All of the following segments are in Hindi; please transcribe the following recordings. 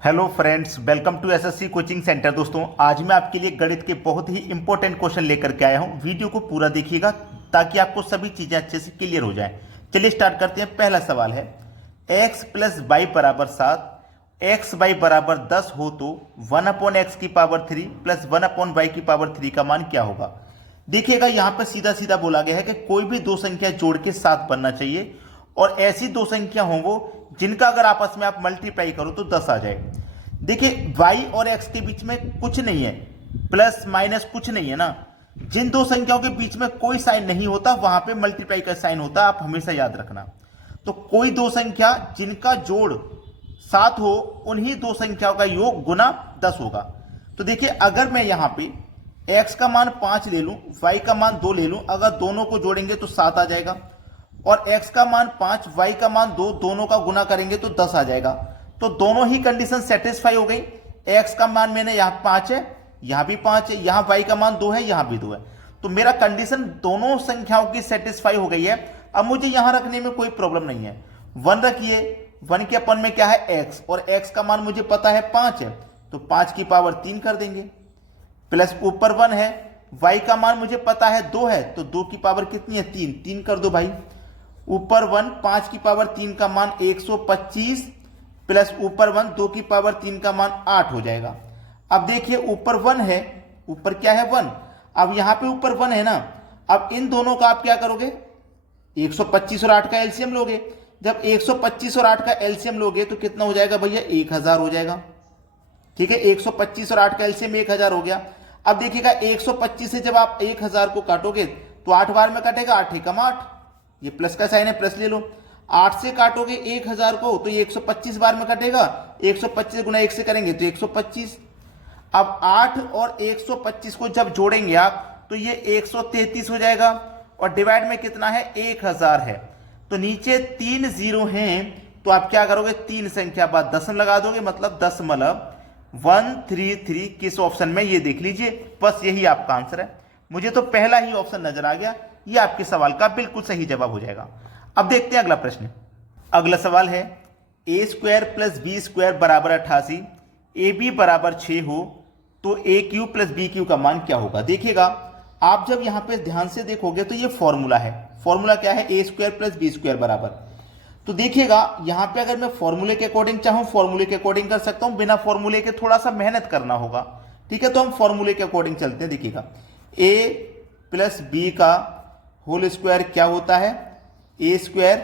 Hello friends, welcome to SSC coaching centre. दोस्तों, आज मैं आपके लिए गणित के बहुत ही इंपॉर्टेंट क्वेश्चन लेकर के आया हूं। वीडियो को पूरा देखिएगा ताकि आपको सभी चीज़ें अच्छे से क्लियर हो जाएं। चलिए स्टार्ट करते हैं। पहला सवाल है, x प्लस वाई बराबर 7, एक्स वाई बराबर 10 हो तो 1/x की पावर 3 प्लस 1/y की पावर 3 का मान क्या होगा। देखिएगा, यहाँ पर सीधा सीधा बोला गया है कि कोई भी दो संख्या जोड़ के 7 बनना चाहिए और ऐसी दो संख्या हो वो जिनका अगर आपस में आप मल्टीप्लाई करो तो 10 आ जाए। देखिए, y और x के बीच में कुछ नहीं है, प्लस माइनस कुछ नहीं है ना। जिन दो संख्याओं के बीच में कोई साइन नहीं होता वहां पे मल्टीप्लाई का साइन होता है, आप हमेशा याद रखना। तो कोई दो संख्या जिनका जोड़ 7 हो उन्हीं दो संख्याओं का योग गुना 10 होगा। तो देखिए, अगर मैं यहां पे x का मान 5 ले लूं, y का मान 2 ले लूं, अगर दोनों को जोड़ेंगे तो 7 आ जाएगा और x का मान 5, y का मान 2, दोनों का गुना करेंगे तो 10 आ जाएगा। तो दोनों ही कंडीशन सेटिस्फाई हो गई। x का मान मैंने यहां 5 है, यहां भी 5 है, यहां y का मान 2 है, यहां भी 2 है। तो मेरा कंडीशन दोनों संख्याओं की सेटिस्फाई हो गई है। अब मुझे यहां रखने में कोई प्रॉब्लम नहीं है। 1 रखिए, 1 के अपन में क्या है x, और x का मान मुझे पता है 5 है, तो 5 की पावर 3 कर देंगे। प्लस ऊपर 1 है, y का मान मुझे पता है 2 है, तो 2 की पावर कितनी है 3, 3 कर दो भाई। ऊपर 1, 5 की पावर 3 का मान 125 प्लस ऊपर 1, 2 की पावर 3 का मान 8 हो जाएगा। अब देखिए, ऊपर 1 है, ऊपर क्या है 1, अब यहां पे ऊपर 1 है ना। अब इन दोनों का आप क्या करोगे, 125 और 8 का एलसीएम लोगे। जब 125 और 8 का एलसीएम लोगे तो कितना हो जाएगा भैया, 1000 हो जाएगा। ठीक है, 125 और 8 का एलसीएम 1000 हो गया। अब देखिएगा, 125 से जब आप 1000 को काटोगे तो 8 बार में कटेगा, 8 एकम 8, ये प्लस का साइन है, प्लस ले लो। 8 से काटोगे 1000 को तो ये 125 बार में कटेगा, 125 गुना 1 से करेंगे तो 125। अब 8 और 125 को जब जोड़ेंगे आप तो ये 133 हो जाएगा और डिवाइड में कितना है 1000 है। तो नीचे 3 जीरो हैं, तो आप क्या करोगे, 3 संख्या बाद दशम लगा दोगे, मतलब 10,133 किस ऑप्शन में, ये देख लीजिए। बस यही आपका आंसर है। मुझे तो पहला ही ऑप्शन नजर आ गया, ये आपके सवाल का बिल्कुल सही जवाब हो जाएगा। अब देखते हैं अगला प्रश्न। अगला सवाल है, A square plus B square बराबर 88, ए बी बराबर 6 हो तो ए क्यू प्लस बी क्यू का मान क्या होगा। देखिएगा, आप जब यहां पे ध्यान से देखोगे तो ये फॉर्मूला है। फॉर्मूला क्या है, A square plus B square बराबर। तो देखिएगा, यहां पे अगर मैं फॉर्मूले के अकॉर्डिंग चाहूं, फॉर्मूले के अकॉर्डिंग कर सकता हूं, बिना फॉर्मूले के थोड़ा सा मेहनत करना होगा। ठीक है, तो हम फॉर्मूले के अकॉर्डिंग चलते हैं। देखिएगा, ए प्लस बी का होल स्क्वायर क्या होता है, A square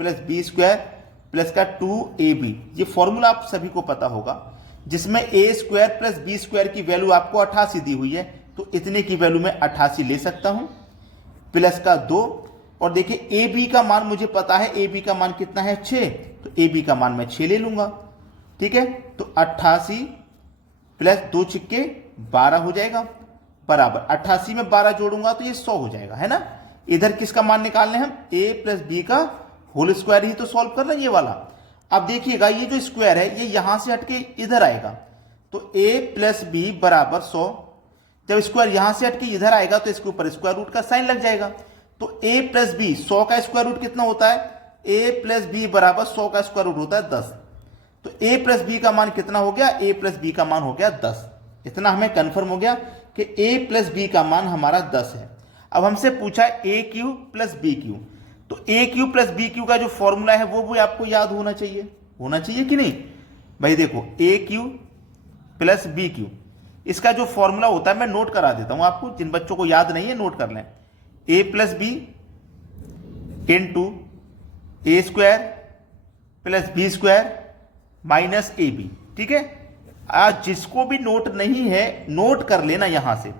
plus B square plus का 2ab। ये फॉर्मूला आप सभी को पता होगा, जिसमें ए स्क्वायर प्लस बी स्क्वायर की वैल्यू आपको 88 दी हुई है, तो इतने की वैल्यू मैं 88 ले सकता हूं, प्लस का 2। और देखिए, ए बी का मान मुझे पता है, ए बी का मान कितना है 6, तो ए बी का मान मैं 6 ले लूंगा। ठीक है, तो 88 प्लस 2 छिक्के 12 हो जाएगा, बराबर 88 में 12 जोड़ूंगा तो ये 100 हो जाएगा, है ना। इधर किसका मान निकालने हम, ए प्लस बी का होल स्क्वायर ही तो सॉल्व करना ये वाला। अब देखिएगा, ये जो स्क्वायर है ये यहां से हटके इधर आएगा, तो ए प्लस बी बराबर 100। जब स्क्वायर यहां से हटके इधर आएगा तो इसके ऊपर स्क्वायर रूट का साइन लग जाएगा। तो ए प्लस बी, 100 का स्क्वायर रूट कितना होता है, ए प्लस बी बराबर 100 का स्क्वायर रूट होता है 10। तो ए प्लस बी का मान कितना हो गया, ए प्लस बी का मान हो गया 10। इतना हमें कंफर्म हो गया कि ए प्लस बी का मान हमारा 10 है। अब हमसे पूछा है ए क्यू प्लस बी क्यू, तो ए क्यू प्लस बी क्यू का जो फॉर्मूला है वो भी आपको याद होना चाहिए कि नहीं भाई। देखो, ए क्यू प्लस बी क्यू, इसका जो फॉर्मूला होता है मैं नोट करा देता हूं आपको, जिन बच्चों को याद नहीं है नोट कर लें। A plus B into A square plus B square minus A B. ठीक है, आज जिसको भी नोट नहीं है नोट कर लेना यहां से।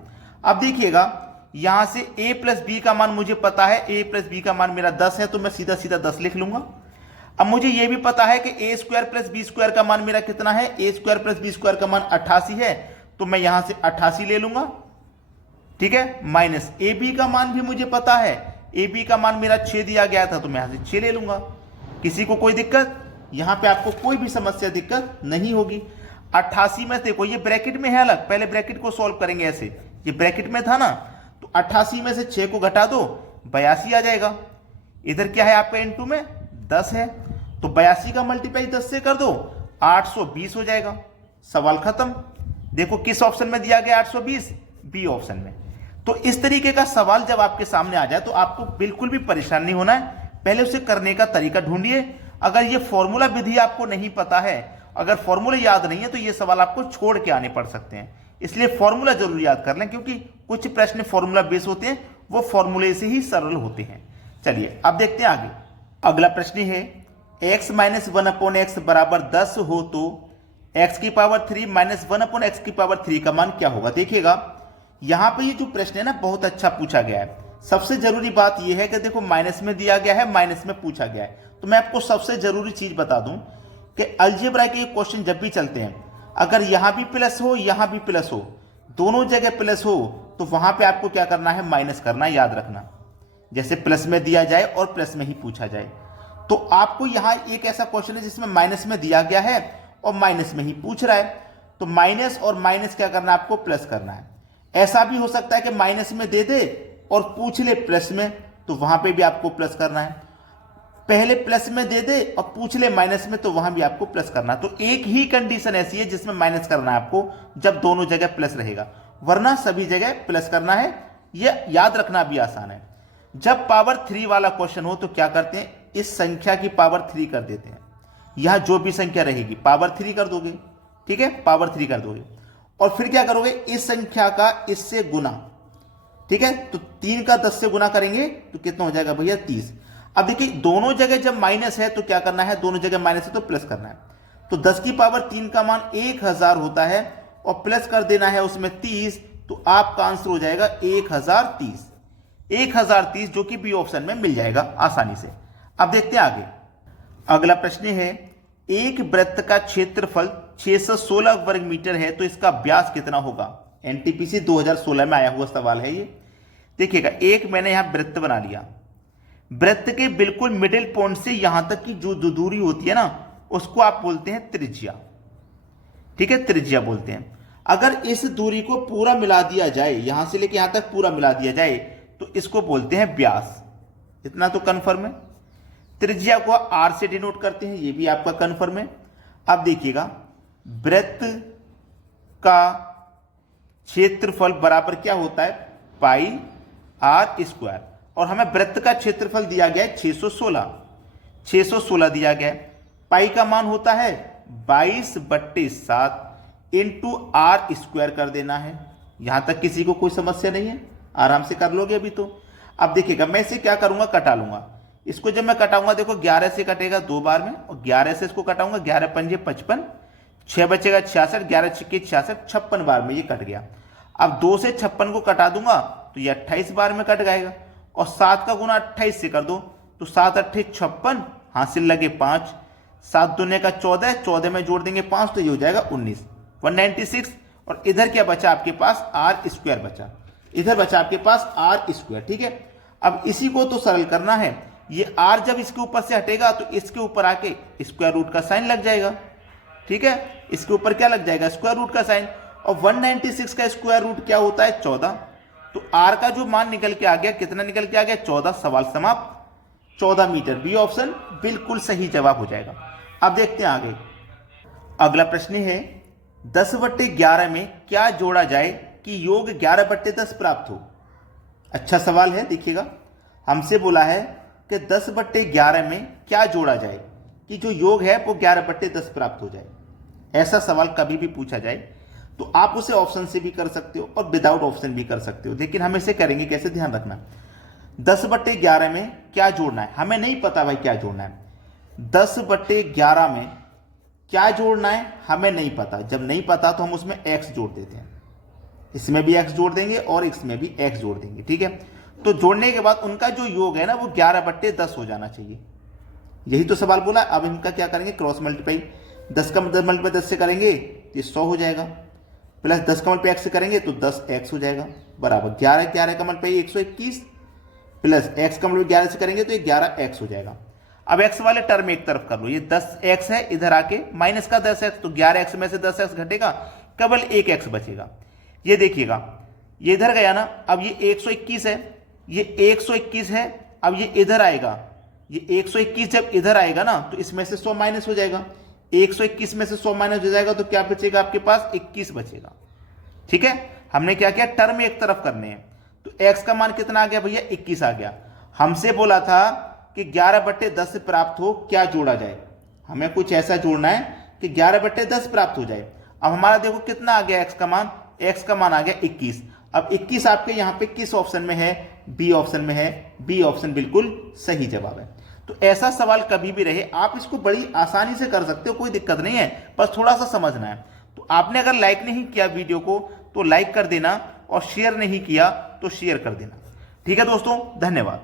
अब देखिएगा, यहां से a प्लस बी का मान मुझे पता है, a प्लस बी का मान मेरा 10 है, तो मैं सीधा सीधा 10 लिख लूंगा। अब मुझे यह भी पता है कि ए स्क्वायर प्लस बी स्क्वायर का मान मेरा कितना है, A square plus B square का मान 88 है, तो मैं यहां से 88 ले लूंगा। ठीक है, माइनस ए बी का मान भी मुझे पता है, ए बी का मान मेरा 6 दिया गया था, तो मैं यहां से 6 ले लूंगा। किसी को कोई दिक्कत, यहां पे आपको कोई भी समस्या दिक्कत नहीं होगी। 88 में देखो, ये ब्रैकेट में है अलग, पहले ब्रैकेट को सॉल्व करेंगे ऐसे, ये ब्रैकेट में था ना, तो 88 में से 6 को घटा दो, 82 आ जाएगा। इधर क्या है आपका इनटू में 10 है, तो 82 का मल्टीप्लाई 10 से कर दो 820 हो जाएगा। सवाल खत्म। देखो किस ऑप्शन में दिया गया 820, बी ऑप्शन में। तो इस तरीके का सवाल जब आपके सामने आ जाए तो आपको बिल्कुल भी परेशान नहीं होना है, पहले उसे करने का तरीका ढूंढिए। अगर ये फॉर्मूला विधि आपको नहीं पता है, अगर फॉर्मूला याद नहीं है, तो ये सवाल आपको छोड़ के आने पड़ सकते हैं। इसलिए फॉर्मूला जरूर याद कर लें, क्योंकि कुछ प्रश्न फॉर्मूला बेस होते हैं, वो फॉर्मूले से ही सरल होते हैं। चलिए अब देखते हैं आगे। अगला प्रश्न है x माइनस 1/x बराबर 10 हो तो x की पावर 3 माइनस 1/x की पावर 3 का मान क्या होगा। देखिएगा यहां पे ये जो प्रश्न है ना, बहुत अच्छा पूछा गया है। सबसे जरूरी बात यह है कि देखो माइनस में दिया गया है, माइनस में पूछा गया है। तो मैं आपको सबसे जरूरी चीज बता दूं कि अलजेब्रा के क्वेश्चन जब भी चलते हैं, अगर यहां भी प्लस हो यहां भी प्लस हो, दोनों जगह प्लस हो, तो वहां पे आपको क्या करना है, माइनस करना, याद रखना। जैसे प्लस में दिया जाए और प्लस में ही पूछा जाए। तो आपको यहां एक ऐसा क्वेश्चन है जिसमें माइनस में दिया गया है और माइनस में ही पूछ रहा है, तो माइनस और माइनस क्या करना है, आपको प्लस करना है। ऐसा भी हो सकता है कि माइनस में दे दे और पूछ ले प्लस में, तो वहां पे भी आपको प्लस करना है। पहले प्लस में दे दे और पूछ ले माइनस में, तो वहां भी आपको प्लस करना है। तो एक ही कंडीशन ऐसी है जिसमें माइनस करना है आपको, जब दोनों जगह प्लस रहेगा, वरना सभी जगह प्लस करना है। यह याद रखना भी आसान है। जब पावर 3 वाला क्वेश्चन हो तो क्या करते हैं, इस संख्या की पावर 3 कर देते हैं। यहां जो भी संख्या रहेगी पावर 3 कर दोगे, ठीक है, पावर 3 कर दोगे। और फिर क्या करोगे, इस संख्या का इससे गुना, ठीक है। तो 3 का 10 से गुना करेंगे तो कितना हो जाएगा भैया, 30। अब देखिए दोनों जगह जब माइनस है तो क्या करना है, दोनों जगह माइनस है तो प्लस करना है। तो 10 की पावर 3 का मान 1000 होता है और प्लस कर देना है उसमें 30, तो आपका आंसर हो जाएगा 1030। 1030 जो कि बी ऑप्शन में मिल जाएगा आसानी से। अब देखते हैं आगे। अगला प्रश्न है, एक वृत्त का क्षेत्रफल 616 वर्ग मीटर है तो इसका व्यास कितना होगा। एनटीपीसी 2016 में आया हुआ सवाल है ये। देखिएगा एक मैंने यहां वृत्त बना लिया, वृत्त के बिल्कुल मिडिल पॉइंट से यहां तक की जो दूरी होती है ना, उसको आप बोलते हैं त्रिज्या, ठीक है, त्रिज्या बोलते हैं। अगर इस दूरी को पूरा मिला दिया जाए, यहां से लेके यहां तक पूरा मिला दिया जाए, तो इसको बोलते हैं व्यास। इतना तो कन्फर्म है। त्रिज्या को आर से डिनोट करते हैं, ये भी आपका कन्फर्म है। अब देखिएगा वृत्त का क्षेत्रफल बराबर क्या होता है, पाई आर स्क्वायर, और हमें वृत्त का क्षेत्रफल दिया गया है 616 दिया गया है। पाई का मान होता है 22/7 इंटू आर स्क्वायर कर देना है। यहां तक किसी को कोई समस्या नहीं है, आराम से कर लोगे अभी तो। अब देखिएगा मैं इसे क्या करूंगा, कटा लूंगा। इसको जब मैं कटाऊंगा देखो 11 से कटेगा 2 बार में, और 11 से इसको कटाऊंगा, 11 पंजे 55, 6 बचेगा 66, 11 छिक्के 66, 56 बार में ये कट गया। अब 2 से 56 को कटा दूंगा तो ये 28 बार में कट जाएगा, और 7 का गुना 28 से कर दो तो 7 8 56, हासिल लगे 5, 7 दूने का 14, 14 में जोड़ देंगे 5 तो ये हो जाएगा 19, 196। और इधर क्या बचा आपके पास, आर स्क्वायर बचा, इधर बचा आपके पास आर स्क्वायर, ठीक है। अब इसी को तो सरल करना है, ये आर जब इसके ऊपर से हटेगा तो इसके ऊपर आके स्क्वायर रूट का साइन लग जाएगा, ठीक है। इसके ऊपर क्या लग जाएगा, स्क्वायर रूट का साइन। और 196 का स्क्वायर रूट क्या होता है, 14। तो आर का जो मान निकल के आ गया, कितना निकल के आ गया, 14। सवाल समाप्त, 14 मीटर, बी ऑप्शन बिल्कुल सही जवाब हो जाएगा। अब देखते हैं आगे। अगला प्रश्न है 10/11 में क्या जोड़ा जाए कि योग 11/10 प्राप्त हो। अच्छा सवाल है। देखिएगा हमसे बोला है कि 10/11 में क्या जोड़ा जाए कि जो योग है वो 11/10 प्राप्त हो जाए। ऐसा सवाल कभी भी पूछा जाए तो आप उसे ऑप्शन से भी कर सकते हो और विदाउट ऑप्शन भी कर सकते हो, लेकिन हम इसे करेंगे कैसे, ध्यान रखना। 10/11 में क्या जोड़ना है, हमें नहीं पता भाई क्या जोड़ना है। 10/11 में क्या जोड़ना है हमें नहीं पता। जब नहीं पता तो हम उसमें x जोड़ देते हैं, इसमें भी x जोड़ देंगे और इसमें भी x जोड़ देंगे, ठीक है। तो जोड़ने के बाद उनका जो योग है ना वो 11/10 हो जाना चाहिए। यही तो सवाल बोला। अब इनका क्या करेंगे, क्रॉस मल्टीप्लाई। 10 का मल्टीप्लाई 10 से करेंगे तो 100 हो जाएगा, प्लस 10 का मल्टीप्लाई x से करेंगे तो 10x हो जाएगा, बराबर 11 का मल्टीप्लाई 121, प्लस x का मल्टीप्लाई 11 से करेंगे तो 11x हो जाएगा। अब x वाले टर्म एक तरफ कर लो, ये 10x है, इधर आके माइनस का 10x, तो 11x में से 10x घटेगा, केवल 1x बचेगा। ये देखिएगा ये इधर गया ना, अब ये 121 है, ये 121 है, अब ये इधर आएगा, ये 121 जब इधर आएगा ना तो इसमें से 100 माइनस हो जाएगा, 121 में से 100 माइनस हो जाएगा तो क्या बचेगा आपके पास, 21 बचेगा। ठीक है, हमने क्या किया, टर्म एक तरफ करने हैं। तो x का मान कितना आ गया भैया, 21 आ गया। हमसे बोला था कि 11/10 से प्राप्त हो क्या जोड़ा जाए, हमें कुछ ऐसा जोड़ना है कि 11/10 प्राप्त हो जाए। अब हमारा देखो कितना आ गया x का मान, x का मान आ गया 21। अब 21 आपके यहां पे किस ऑप्शन में है, बी ऑप्शन में है। बी ऑप्शन बिल्कुल सही जवाब है। तो ऐसा सवाल कभी भी रहे आप इसको बड़ी आसानी से कर सकते हो, कोई दिक्कत नहीं है, बस थोड़ा सा समझना है। तो आपने अगर लाइक नहीं किया वीडियो को तो लाइक कर देना, और शेयर नहीं किया तो शेयर कर देना। ठीक है दोस्तों, धन्यवाद।